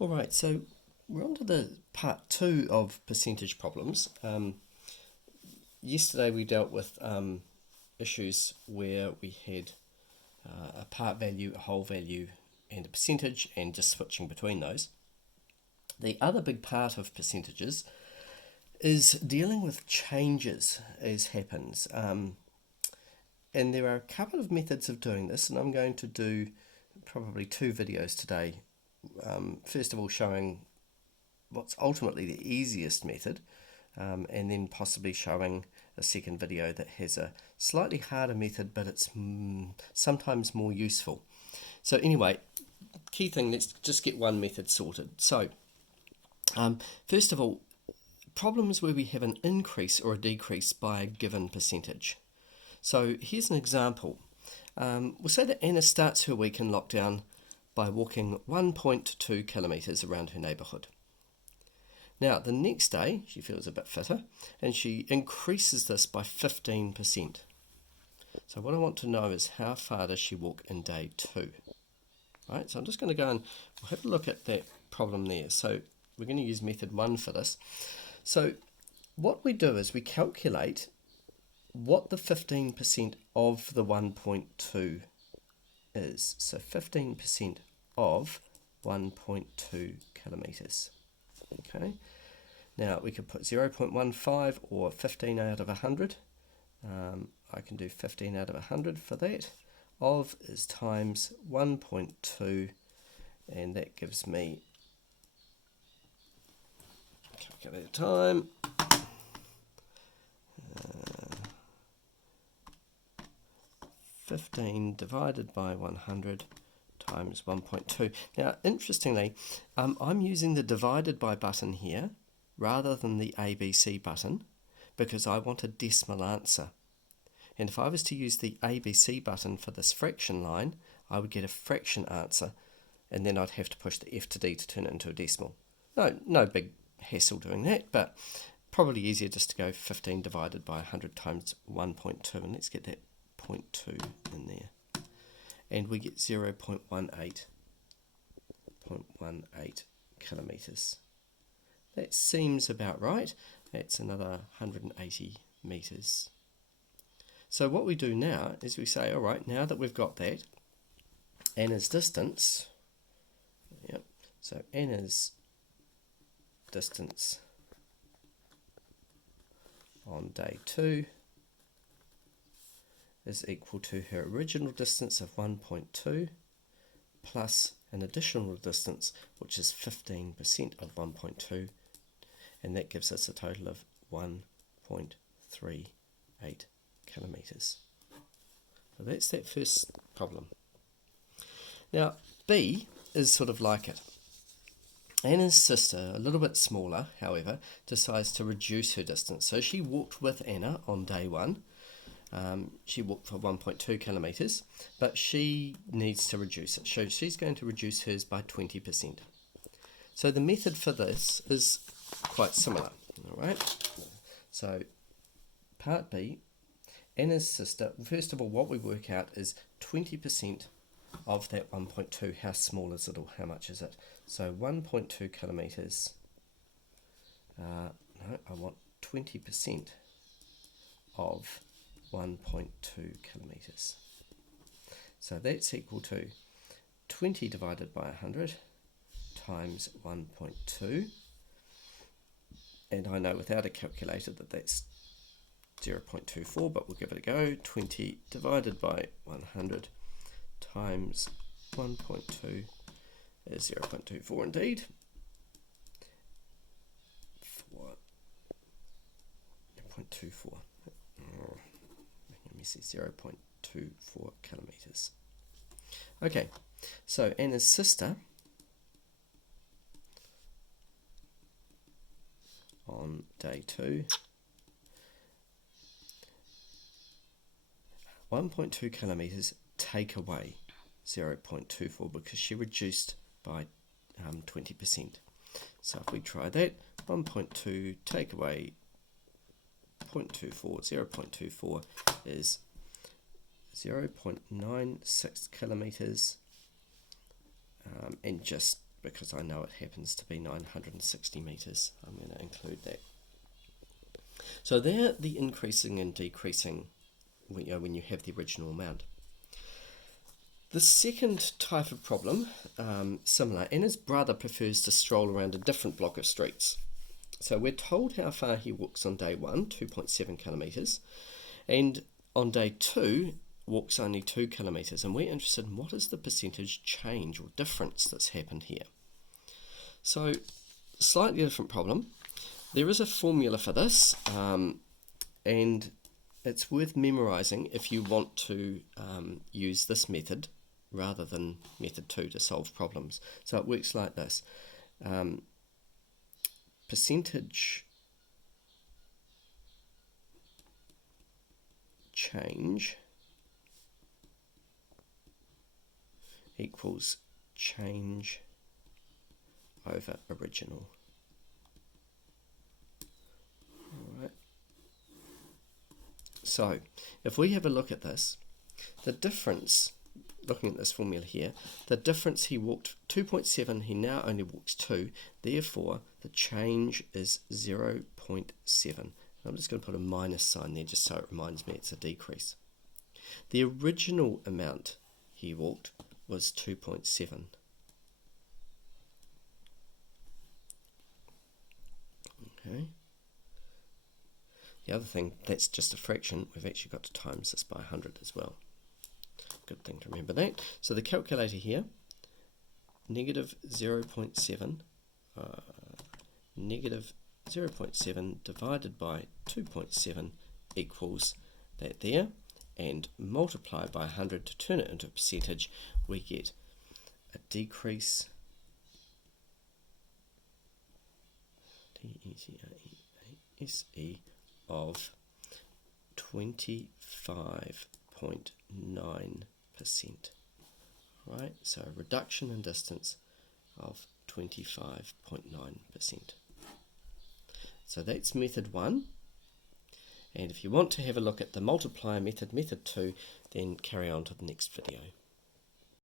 All right, so we're on to the part two of percentage problems. Yesterday we dealt with issues where we had a part value, a whole value, and a percentage, and just switching between those. The other big part of percentages is dealing with changes as happens. And there are a couple of methods of doing this, and I'm going to do probably two videos today. First of all, showing what's ultimately the easiest method, and then possibly showing a second video that has a slightly harder method, but it's sometimes more useful. So anyway, key thing, let's just get one method sorted. So first of all, problems where we have an increase or a decrease by a given percentage. So here's an example. We'll say that Anna starts her week in lockdown by walking 1.2 kilometres around her neighbourhood. Now, the next day, she feels a bit fitter, and she increases this by 15%. So what I want to know is how far does she walk in day 2? Right, so I'm just going to go and we'll have a look at that problem there. So we're going to use method 1 for this. So what we do is we calculate what the 15% of the 1.2 is. So 15% of 1.2 kilometres. Okay, now we could put 0.15 or 15 out of 100. I can do 15 out of 100 for that. Of is times 1.2, and that gives me, calculate time, 15 divided by 100 times 1.2. Now, interestingly, I'm using the divided by button here rather than the ABC button because I want a decimal answer. And if I was to use the ABC button for this fraction line, I would get a fraction answer, and then I'd have to push the F to D to turn it into a decimal. No big hassle doing that, but probably easier just to go 15 divided by 100 times 1.2, and let's get that 0.2 in there. And we get 0.18 kilometres. That seems about right. That's another 180 metres. So what we do now is we say, all right, now that we've got that, Anna's distance, so Anna's distance on day 2 is equal to her original distance of 1.2 plus an additional distance, which is 15% of 1.2, and that gives us a total of 1.38 kilometres. So that's that first problem. Now, B is sort of like it. Anna's sister, a little bit smaller, however, decides to reduce her distance. So she walked with Anna on day 1. She walked for 1.2 kilometres, but she needs to reduce it. So she's going to reduce hers by 20%. So the method for this is quite similar. All right. So part B, Anna's sister, first of all, what we work out is 20% of that 1.2. How small is it, or how much is it? So 1.2 kilometres. No, I want 20% of 1.2 kilometres. So that's equal to 20 divided by 100 times 1.2. And I know without a calculator that that's 0.24, but we'll give it a go. 20 divided by 100 times 1.2 is 0.24 indeed. 0.24. Let me see, 0.24 kilometres. Okay, so Anna's sister on day 2, 1.2 kilometres take away 0.24 because she reduced by 20%. So if we try that, 1.2 take away 0.24, 0.24 is 0.96 kilometres, and just because I know it happens to be 960 metres. I'm going to include that. So they're the increasing and decreasing when you have the original amount. The second type of problem, similar, Anna's brother prefers to stroll around a different block of streets. So we're told how far he walks on day 1, 2.7 kilometres, and on day 2 walks only 2 kilometres, and we're interested in what is the percentage change or difference that's happened here. So, slightly different problem. There is a formula for this, and it's worth memorising if you want to use this method rather than method 2 to solve problems. So it works like this. Percentage change equals change over original. Alright. So, if we have a look at this, the difference, looking at this formula here, the difference, he walked 2.7, he now only walks 2, therefore the change is 0.7. I'm just going to put a minus sign there just so it reminds me it's a decrease. The original amount he walked was 2.7. Okay. The other thing, that's just a fraction, we've actually got to times this by 100 as well. Good thing to remember that. So the calculator here, negative 0.7, negative 0.7 divided by 2.7 equals that there, and multiply by 100 to turn it into a percentage, we get a decrease, D-E-C-R-E-A-S-E, of 25.9%. Right, so a reduction in distance of 25.9%. So that's method 1. And if you want to have a look at the multiplier method, method 2, then carry on to the next video.